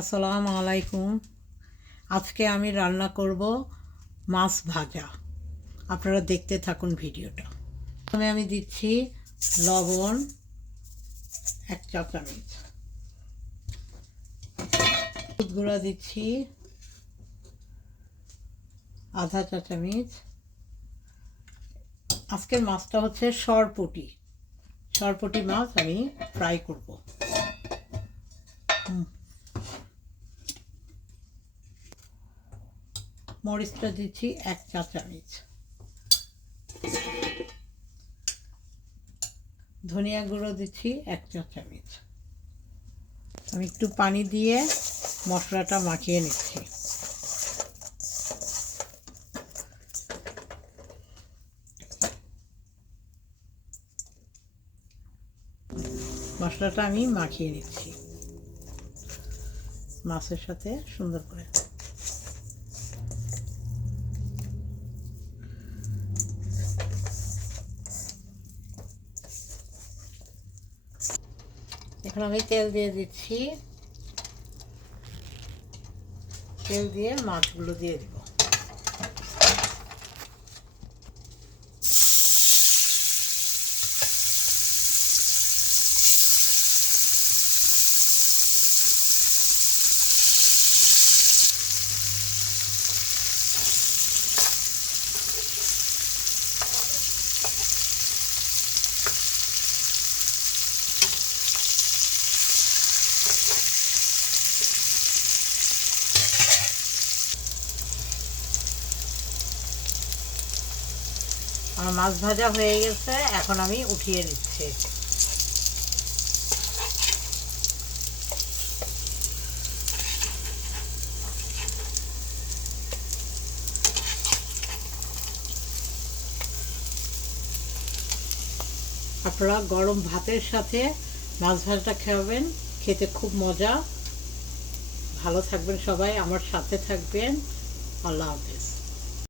আসসালামু আলাইকুম। আজকে আমি রান্না করব মাছ ভাজা। আপনারা দেখতে থাকুন ভিডিওটা। প্রথমে আমি দিচ্ছি লবণ 1 চা চামচ, হলুদ গুঁড়া দিচ্ছি আধা চা চামচ। আজকের মাছটা হচ্ছে সরপুঁটি মাছ আমি ফ্রাই করব। মরিচটা দিচ্ছি 1 চা চামচ, ধনিয়া গুঁড়ো দিচ্ছি 1 চা চামচ। আমি একটু পানি দিয়ে মশলাটা মাখিয়ে নিচ্ছি। মশলাটা আমি মাখিয়ে নিচ্ছি মাছের সাথে সুন্দর করে। এখন আমি তেল দিয়ে দিচ্ছি, তেল দিয়ে মাছগুলো দিয়ে দিব। আমার মাছ ভাজা হয়ে গেছে, এখন আমি উঠিয়ে নিচ্ছি। আপনারা গরম ভাতের সাথে মাছ ভাজাটা খাবেন, খেতে খুব মজা। ভালো থাকবেন সবাই, আমার সাথে থাকবেন। আল্লাহ হাফেজ।